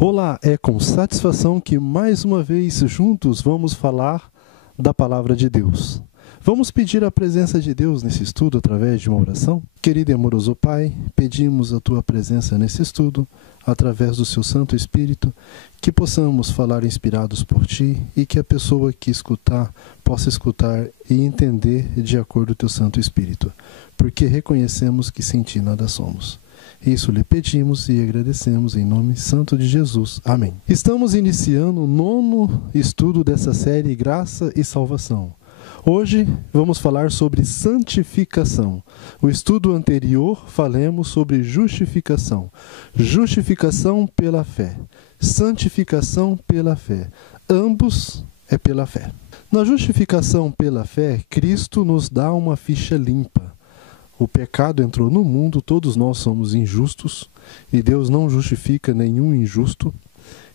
Olá, é com satisfação que mais uma vez juntos vamos falar da Palavra de Deus. Vamos pedir a presença de Deus nesse estudo através de uma oração? Querido e amoroso Pai, pedimos a Tua presença nesse estudo, através do Seu Santo Espírito, que possamos falar inspirados por Ti e que a pessoa que escutar possa escutar e entender de acordo com o Teu Santo Espírito, porque reconhecemos que sem Ti nada somos. Isso lhe pedimos e agradecemos em nome santo de Jesus. Amém. Estamos iniciando o 9º estudo dessa série Graça e Salvação. Hoje vamos falar sobre santificação. O estudo anterior falamos sobre justificação. Justificação pela fé. Santificação pela fé. Ambos é pela fé. Na justificação pela fé, Cristo nos dá uma ficha limpa. O pecado entrou no mundo, todos nós somos injustos, e Deus não justifica nenhum injusto.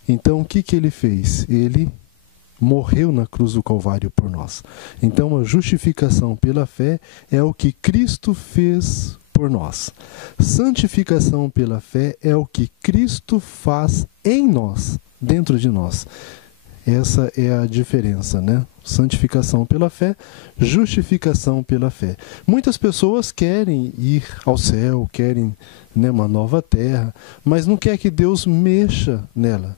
Então o que ele fez? Ele morreu na cruz do Calvário por nós. Então a justificação pela fé é o que Cristo fez por nós. Santificação pela fé é o que Cristo faz em nós, dentro de nós. Essa é a diferença, né? Santificação pela fé, justificação pela fé. Muitas pessoas querem ir ao céu, querem, né, uma nova terra, mas não quer que Deus mexa nela.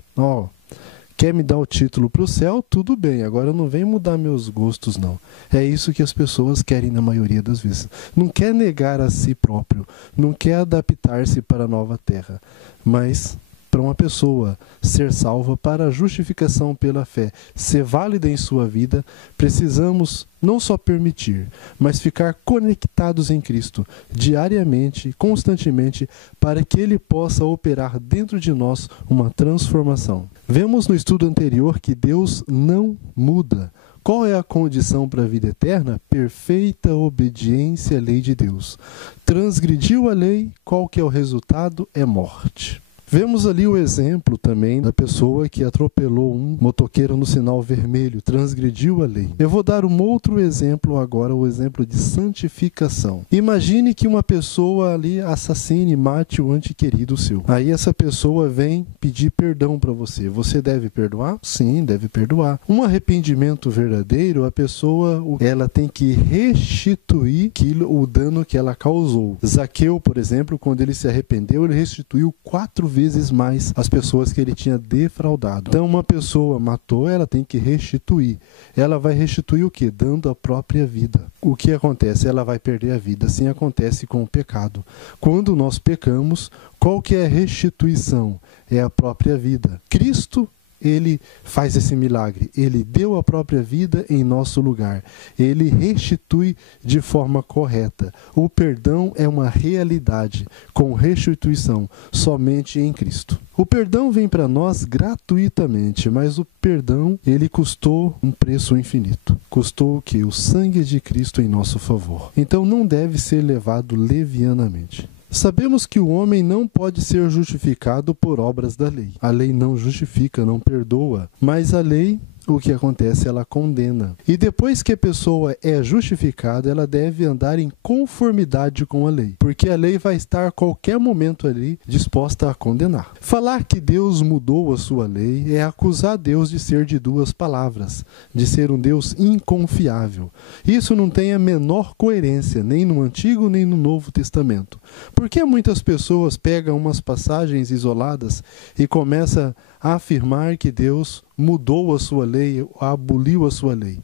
Quer me dar o título para o céu? Tudo bem, agora não vem mudar meus gostos, não. É isso que as pessoas querem na maioria das vezes. Não quer negar a si próprio, não quer adaptar-se para a nova terra, mas para uma pessoa ser salva, para a justificação pela fé ser válida em sua vida, precisamos não só permitir, mas ficar conectados em Cristo diariamente, constantemente, para que Ele possa operar dentro de nós uma transformação. Vemos no estudo anterior que Deus não muda. Qual é a condição para a vida eterna? Perfeita obediência à lei de Deus. Transgrediu a lei, qual que é o resultado? É morte. Vemos ali o exemplo também da pessoa que atropelou um motoqueiro no sinal vermelho, transgrediu a lei. Eu vou dar um outro exemplo agora, o exemplo de santificação. Imagine que uma pessoa ali assassine, mate o ente querido seu. Aí essa pessoa vem pedir perdão para você. Você deve perdoar? Sim, deve perdoar. Um arrependimento verdadeiro, a pessoa ela tem que restituir o dano que ela causou. Zaqueu, por exemplo, quando ele se arrependeu, ele restituiu 4 vezes mais as pessoas que ele tinha defraudado. Então uma pessoa matou, ela tem que restituir. Ela vai restituir o quê? Dando a própria vida. O que acontece? Ela vai perder a vida. Assim acontece com o pecado. Quando nós pecamos, qual que é a restituição? É a própria vida. Cristo, Ele faz esse milagre. Ele deu a própria vida em nosso lugar. Ele restitui de forma correta. O perdão é uma realidade com restituição somente em Cristo. O perdão vem para nós gratuitamente, mas o perdão, ele custou um preço infinito. Custou o quê? O sangue de Cristo em nosso favor. Então não deve ser levado levianamente. Sabemos que o homem não pode ser justificado por obras da lei. A lei não justifica, não perdoa, mas a lei, o que acontece? Ela condena. E depois que a pessoa é justificada, ela deve andar em conformidade com a lei, porque a lei vai estar a qualquer momento ali disposta a condenar. Falar que Deus mudou a sua lei é acusar Deus de ser de duas palavras, de ser um Deus inconfiável. Isso não tem a menor coerência, nem no Antigo nem no Novo Testamento. Por que muitas pessoas pegam umas passagens isoladas e começam a afirmar que Deus mudou a sua lei, aboliu a sua lei?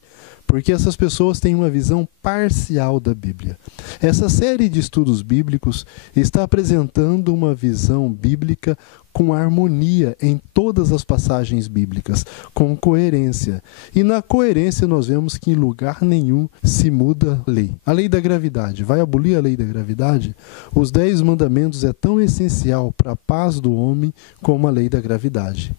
Porque essas pessoas têm uma visão parcial da Bíblia. Essa série de estudos bíblicos está apresentando uma visão bíblica com harmonia em todas as passagens bíblicas, com coerência. E na coerência nós vemos que em lugar nenhum se muda a lei. A lei da gravidade, vai abolir a lei da gravidade? Os 10 mandamentos é tão essencial para a paz do homem como a lei da gravidade.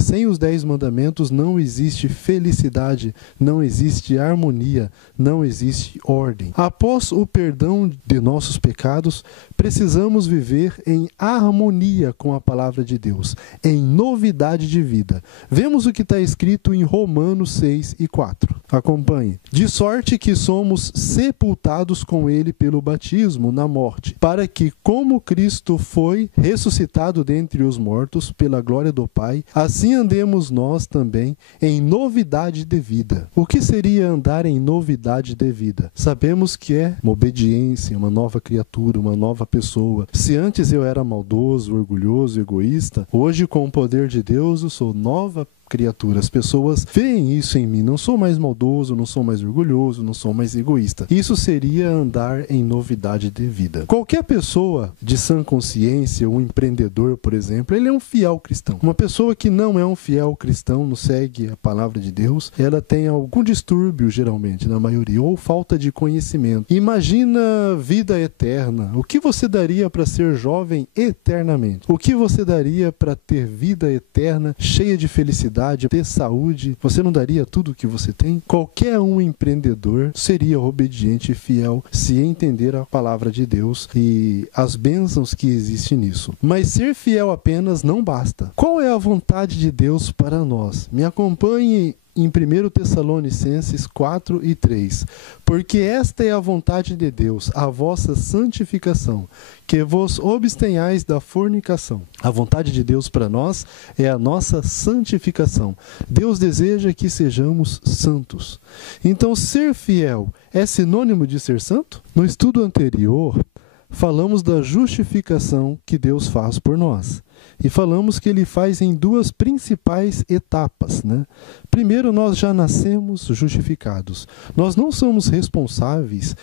Sem os 10 mandamentos não existe felicidade, não existe harmonia, não existe ordem. Após o perdão de nossos pecados, precisamos viver em harmonia com com a palavra de Deus, em novidade de vida. Vemos o que está escrito em Romanos 6 e 4. Acompanhe. De sorte que somos sepultados com ele pelo batismo na morte, para que, como Cristo foi ressuscitado dentre os mortos pela glória do Pai, assim andemos nós também em novidade de vida. O que seria andar em novidade de vida? Sabemos que é uma obediência, uma nova criatura, uma nova pessoa. Se antes eu era maldoso, orgulhoso, egoísta, hoje com o poder de Deus eu sou nova criatura. As pessoas veem isso em mim. Não sou mais maldoso, não sou mais orgulhoso, não sou mais egoísta. Isso seria andar em novidade de vida. Qualquer pessoa de sã consciência, um empreendedor, por exemplo, ele é um fiel cristão. Uma pessoa que não é um fiel cristão, não segue a palavra de Deus, ela tem algum distúrbio, geralmente, na maioria, ou falta de conhecimento. Imagina vida eterna. O que você daria para ser jovem eternamente? O que você daria para ter vida eterna, cheia de felicidade, ter saúde? Você não daria tudo o que você tem? Qualquer um empreendedor seria obediente e fiel se entender a palavra de Deus e as bênçãos que existem nisso. Mas ser fiel apenas não basta. Qual é a vontade de Deus para nós? Me acompanhe em 1 Tessalonicenses 4 e 3. Porque esta é a vontade de Deus, a vossa santificação, que vos abstenhais da fornicação. A vontade de Deus para nós é a nossa santificação. Deus deseja que sejamos santos. Então, ser fiel é sinônimo de ser santo? No estudo anterior, falamos da justificação que Deus faz por nós. E falamos que ele faz em duas principais etapas, né? Primeiro, nós já nascemos justificados. Nós não somos responsáveis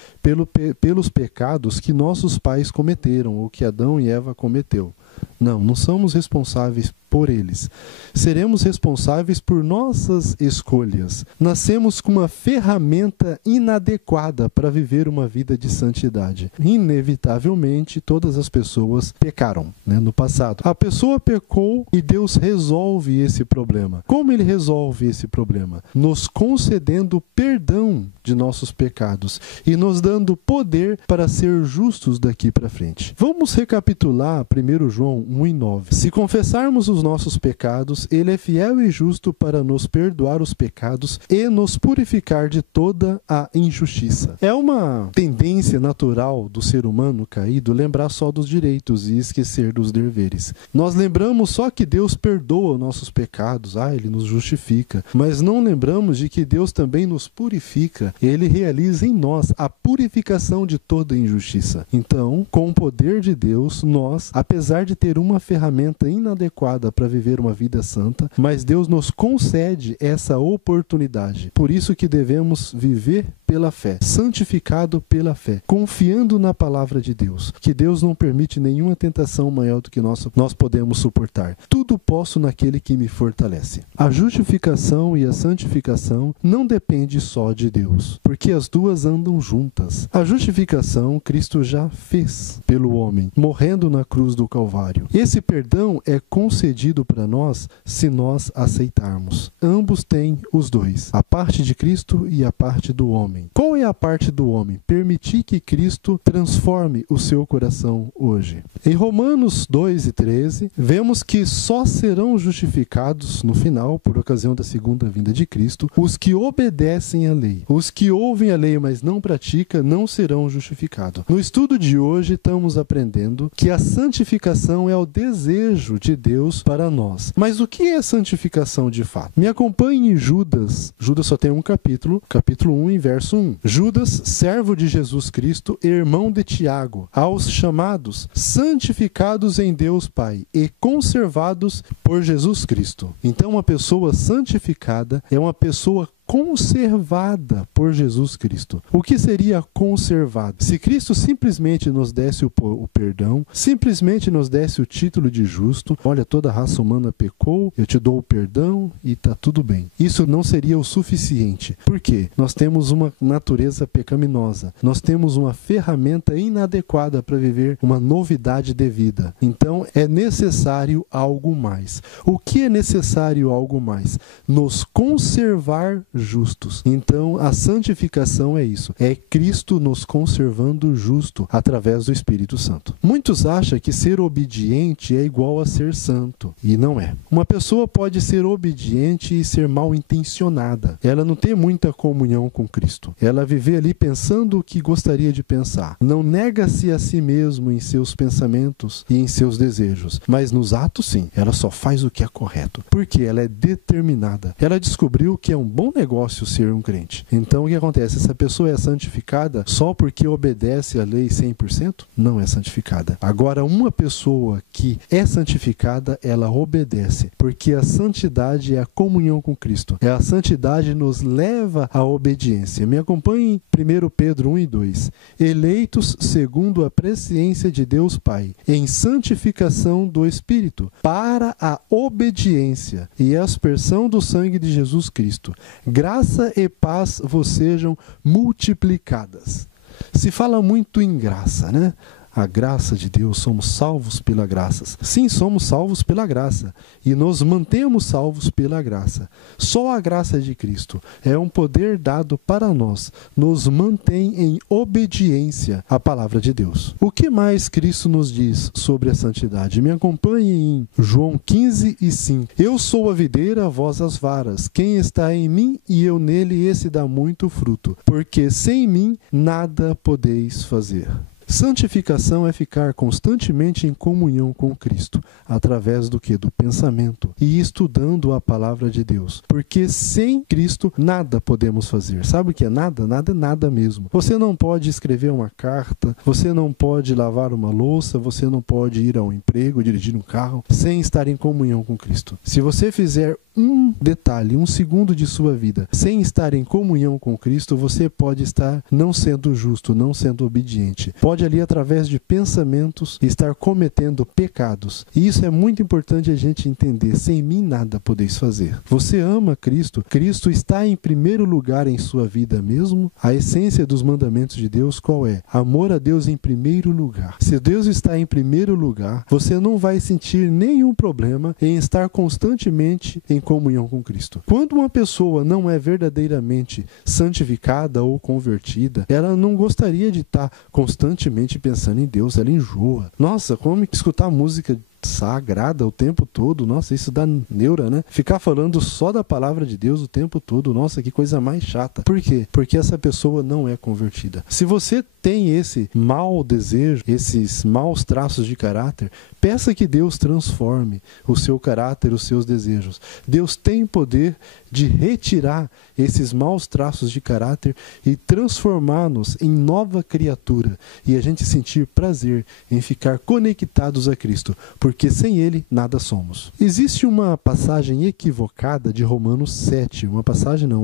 pelos pecados que nossos pais cometeram, ou que Adão e Eva cometeu. Não somos responsáveis por eles. Seremos responsáveis por nossas escolhas. Nascemos com uma ferramenta inadequada para viver uma vida de santidade. Inevitavelmente, todas as pessoas pecaram, né, no passado. A pessoa pecou e Deus resolve esse problema. Como ele resolve esse problema? Nos concedendo perdão de nossos pecados e nos dando poder para ser justos daqui para frente. Vamos recapitular 1 João 1:9. Se confessarmos os nossos pecados, ele é fiel e justo para nos perdoar os pecados e nos purificar de toda a injustiça. É uma tendência natural do ser humano caído lembrar só dos direitos e esquecer dos deveres. Nós lembramos só que Deus perdoa os nossos pecados, ele nos justifica, mas não lembramos de que Deus também nos purifica. Ele realiza em nós a purificação de toda injustiça. Então, com o poder de Deus, nós, apesar de ter uma ferramenta inadequada para viver uma vida santa, mas Deus nos concede essa oportunidade. Por isso que devemos viver pela fé, santificado pela fé, confiando na palavra de Deus, que Deus não permite nenhuma tentação maior do que nós podemos suportar. Tudo posso naquele que me fortalece. A justificação e a santificação não dependem só de Deus, porque as duas andam juntas. A justificação Cristo já fez pelo homem, morrendo na cruz do Calvário. Esse perdão é concedido para nós se nós aceitarmos. Ambos têm os dois, a parte de Cristo e a parte do homem. Qual é a parte do homem? Permitir que Cristo transforme o seu coração hoje. Em Romanos 2 e 13, vemos que só serão justificados no final, por ocasião da segunda vinda de Cristo, os que obedecem à lei. Os que ouvem a lei, mas não praticam, não serão justificados. No estudo de hoje, estamos aprendendo que a santificação é o desejo de Deus para nós. Mas o que é santificação de fato? Me acompanhe em Judas. Judas só tem um capítulo 1 e verso 1. Judas, servo de Jesus Cristo, irmão de Tiago, aos chamados, santificados em Deus Pai e conservados por Jesus Cristo. Então, uma pessoa santificada é uma pessoa conservada por Jesus Cristo. O que seria conservado? Se Cristo simplesmente nos desse o perdão, simplesmente nos desse o título de justo, olha, toda a raça humana pecou, eu te dou o perdão e tá tudo bem. Isso não seria o suficiente. Por quê? Nós temos uma natureza pecaminosa. Nós temos uma ferramenta inadequada para viver uma novidade de vida. Então, é necessário algo mais. O que é necessário algo mais? Nos conservar justos. Então, a santificação é isso. É Cristo nos conservando justo através do Espírito Santo. Muitos acham que ser obediente é igual a ser santo. E não é. Uma pessoa pode ser obediente e ser mal intencionada. Ela não tem muita comunhão com Cristo. Ela vive ali pensando o que gostaria de pensar. Não nega-se a si mesmo em seus pensamentos e em seus desejos. Mas nos atos, sim. Ela só faz o que é correto. Porque ela é determinada. Ela descobriu que é um bom negócio ser um crente. Então, o que acontece? Essa pessoa é santificada só porque obedece à lei 100%? Não é santificada. Agora, uma pessoa que é santificada, ela obedece. Porque a santidade é a comunhão com Cristo. A santidade nos leva à obediência. Me acompanhe em 1 Pedro 1 e 2. Eleitos segundo a presciência de Deus Pai, em santificação do Espírito, para a obediência e a aspersão do sangue de Jesus Cristo. Graça e paz vos sejam multiplicadas. Se fala muito em graça, né? A graça de Deus, somos salvos pela graça. Sim, somos salvos pela graça e nos mantemos salvos pela graça. Só a graça de Cristo é um poder dado para nós, nos mantém em obediência à palavra de Deus. O que mais Cristo nos diz sobre a santidade? Me acompanhe em João 15 e 5. Eu sou a videira, vós as varas. Quem está em mim e eu nele, esse dá muito fruto, porque sem mim nada podeis fazer. Santificação é ficar constantemente em comunhão com Cristo, através do que? Do pensamento e estudando a palavra de Deus. Porque sem Cristo nada podemos fazer. Sabe o que é nada? Nada é nada mesmo. Você não pode escrever uma carta, você não pode lavar uma louça, você não pode ir ao emprego, dirigir um carro, sem estar em comunhão com Cristo. Se você fizer um detalhe, um segundo de sua vida, sem estar em comunhão com Cristo, você pode estar não sendo justo, não sendo obediente. Pode ali, através de pensamentos, estar cometendo pecados. E isso é muito importante a gente entender. Sem mim nada podeis fazer. Você ama Cristo? Cristo está em primeiro lugar em sua vida mesmo? A essência dos mandamentos de Deus qual é? Amor a Deus em primeiro lugar. Se Deus está em primeiro lugar, você não vai sentir nenhum problema em estar constantemente em comunhão com Cristo. Quando uma pessoa não é verdadeiramente santificada ou convertida, ela não gostaria de estar constantemente pensando em Deus, ela enjoa. Nossa, como escutar música sagrada o tempo todo, nossa, isso dá neura, né? Ficar falando só da palavra de Deus o tempo todo, nossa, que coisa mais chata. Por quê? Porque essa pessoa não é convertida. Se você tem esse mau desejo, esses maus traços de caráter, peça que Deus transforme o seu caráter, os seus desejos. Deus tem poder de retirar esses maus traços de caráter e transformar-nos em nova criatura e a gente sentir prazer em ficar conectados a Cristo, porque sem Ele nada somos. Existe uma passagem equivocada de Romanos 7, uma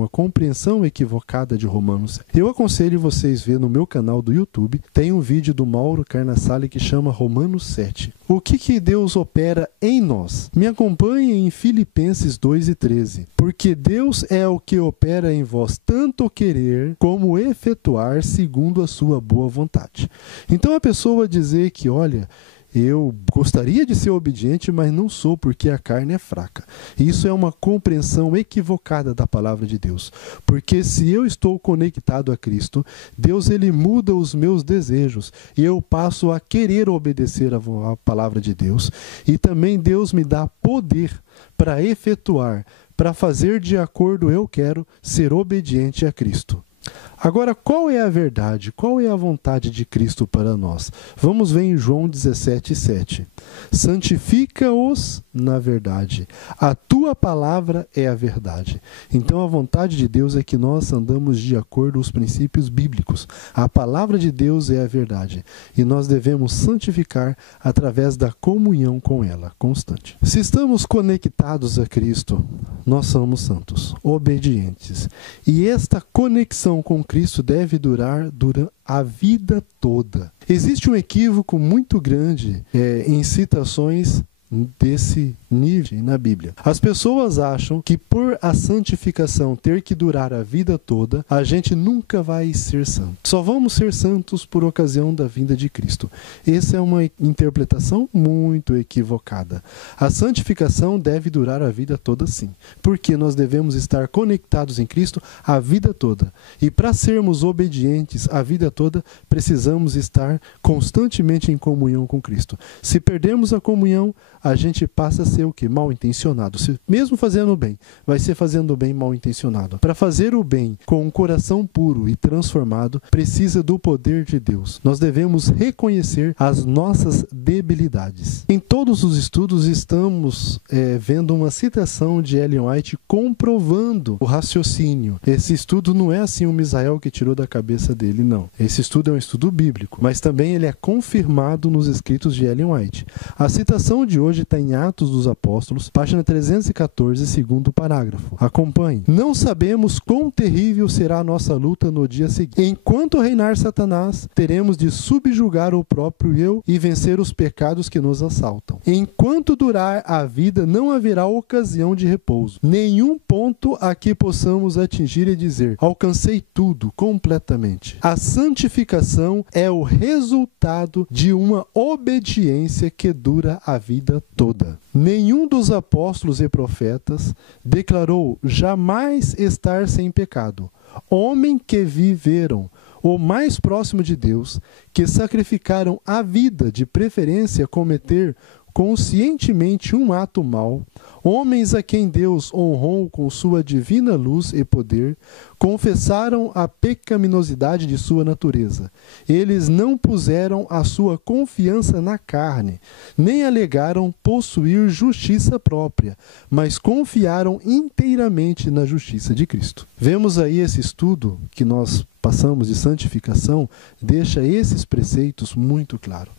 compreensão equivocada de Romanos 7. Eu aconselho vocês a ver no meu canal do YouTube, tem um vídeo do Mauro Carnassale que chama Romanos 7. O que Deus opera em nós? Me acompanhe em Filipenses 2 e 13. Porque Deus é o que opera em vós tanto querer como efetuar segundo a sua boa vontade. Então a pessoa dizer que, olha, eu gostaria de ser obediente, mas não sou porque a carne é fraca. Isso é uma compreensão equivocada da palavra de Deus. Porque se eu estou conectado a Cristo, Deus ele muda os meus desejos e eu passo a querer obedecer a palavra de Deus. E também Deus me dá poder para efetuar, para fazer de acordo eu quero ser obediente a Cristo. Agora, qual é a verdade? Qual é a vontade de Cristo para nós? Vamos ver em João 17:7. Santifica-os na verdade. A tua palavra é a verdade. Então, a vontade de Deus é que nós andamos de acordo com os princípios bíblicos. A palavra de Deus é a verdade. E nós devemos santificar através da comunhão com ela, constante. Se estamos conectados a Cristo, nós somos santos, obedientes. E esta conexão com Cristo deve durar durante a vida toda. Existe um equívoco muito grande em citações nível na Bíblia. As pessoas acham que por a santificação ter que durar a vida toda, a gente nunca vai ser santo. Só vamos ser santos por ocasião da vinda de Cristo. Essa é uma interpretação muito equivocada. A santificação deve durar a vida toda sim, porque nós devemos estar conectados em Cristo a vida toda. E para sermos obedientes a vida toda, precisamos estar constantemente em comunhão com Cristo. Se perdemos a comunhão, a gente passa a ser o quê? Mal intencionado. Mesmo fazendo o bem, vai ser fazendo o bem mal intencionado. Para fazer o bem com um coração puro e transformado, precisa do poder de Deus. Nós devemos reconhecer as nossas debilidades. Em todos os estudos estamos vendo uma citação de Ellen White comprovando o raciocínio. Esse estudo não é assim um Misael que tirou da cabeça dele, não. Esse estudo é um estudo bíblico, mas também ele é confirmado nos escritos de Ellen White. A citação de hoje está em Atos dos Apóstolos, página 314, segundo parágrafo. Acompanhe. Não sabemos quão terrível será a nossa luta no dia seguinte. Enquanto reinar Satanás, teremos de subjugar o próprio eu e vencer os pecados que nos assaltam. Enquanto durar a vida, não haverá ocasião de repouso. Nenhum ponto a que possamos atingir e dizer: alcancei tudo completamente. A santificação é o resultado de uma obediência que dura a vida toda. Nenhum dos apóstolos e profetas declarou jamais estar sem pecado. Homens que viveram o mais próximo de Deus, que sacrificaram a vida, de preferência cometer conscientemente um ato mau, homens a quem Deus honrou com sua divina luz e poder, confessaram a pecaminosidade de sua natureza. Eles não puseram a sua confiança na carne, nem alegaram possuir justiça própria, mas confiaram inteiramente na justiça de Cristo. Vemos aí esse estudo que nós passamos de santificação, deixa esses preceitos muito claros.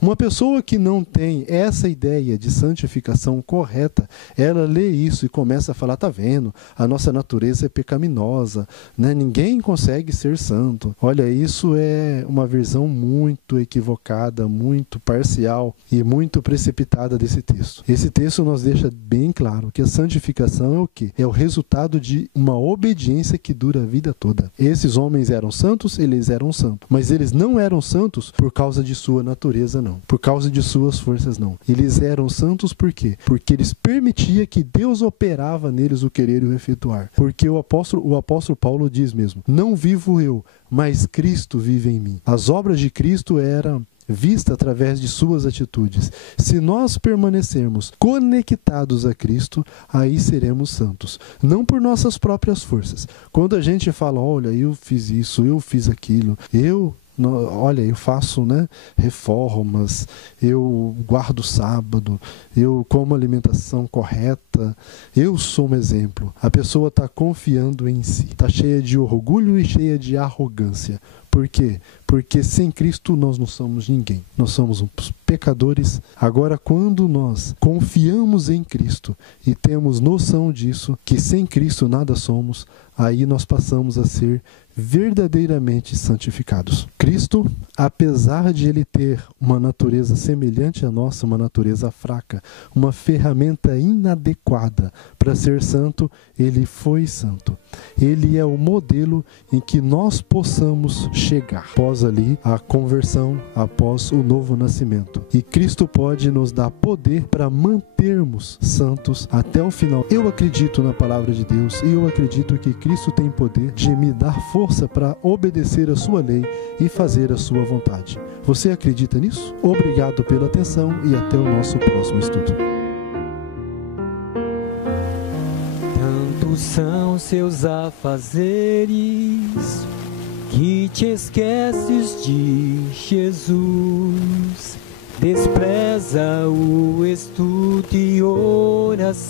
Uma pessoa que não tem essa ideia de santificação correta, ela lê isso e começa a falar: tá vendo, a nossa natureza é pecaminosa, né? Ninguém consegue ser santo. Olha, isso é uma visão muito equivocada, muito parcial e muito precipitada desse texto. Esse texto nos deixa bem claro que a santificação é o quê? É o resultado de uma obediência que dura a vida toda. Esses homens eram santos, eles eram santos, mas eles não eram santos por causa de sua natureza, não. Por causa de suas forças, não. Eles eram santos por quê? Porque eles permitiam que Deus operava neles o querer e o efetuar. Porque o apóstolo Paulo diz mesmo: não vivo eu, mas Cristo vive em mim. As obras de Cristo eram vista através de suas atitudes. Se nós permanecermos conectados a Cristo, aí seremos santos. Não por nossas próprias forças. Quando a gente fala: olha, eu fiz isso, eu fiz aquilo, eu faço, reformas, eu guardo sábado, eu como alimentação correta, eu sou um exemplo. A pessoa está confiando em si, está cheia de orgulho e cheia de arrogância. Por quê? Porque sem Cristo nós não somos ninguém. Nós somos uns pecadores. Agora, quando nós confiamos em Cristo e temos noção disso, que sem Cristo nada somos, aí nós passamos a ser verdadeiramente santificados. Cristo, apesar de ele ter uma natureza semelhante à nossa, uma natureza fraca, uma ferramenta inadequada para ser santo, ele foi santo. Ele é o modelo em que nós possamos chegar após ali a conversão, após o novo nascimento. E Cristo pode nos dar poder para mantermos santos até o final. Eu acredito na palavra de Deus e eu acredito que Cristo tem poder de me dar força para obedecer a sua lei e fazer a sua vontade. Você acredita nisso? Obrigado pela atenção e até o nosso próximo estudo. Tantos são seus afazeres que te esqueces de Jesus. Despreza o estudo e oração.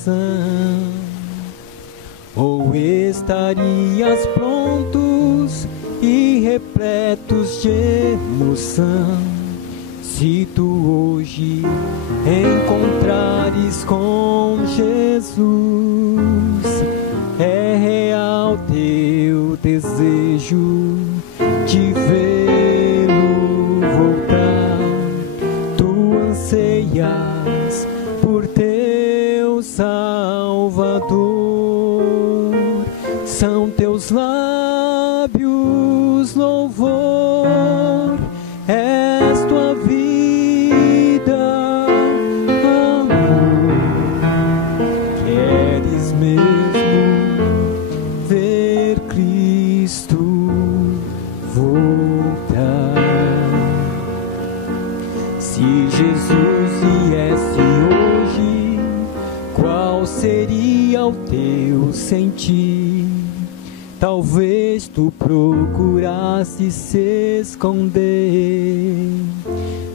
Ou estarias prontos e repletos de emoção, se tu hoje encontrares com Jesus. É real teu desejo de vê-lo voltar. Tu anseias por teu teu Salvador. São teus lábios louvor, és tua vida, amor. Queres mesmo ver Cristo voltar? Se Jesus viesse hoje, qual seria o teu sentir? Talvez tu procurasse se esconder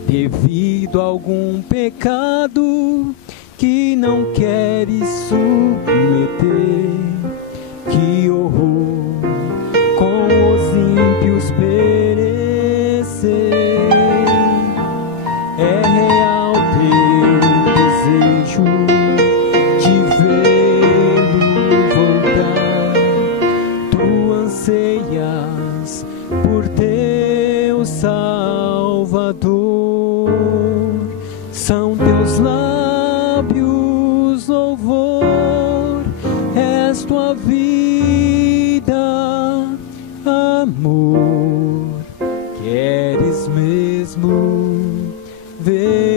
devido a algum pecado que não queres submeter. Que horror, com os ímpios perecer. É real teu desejo de vê-lo voltar. Tu anseias por teu Salvador. São teus lábios louvor, és tua vida, amor. Queres mesmo ver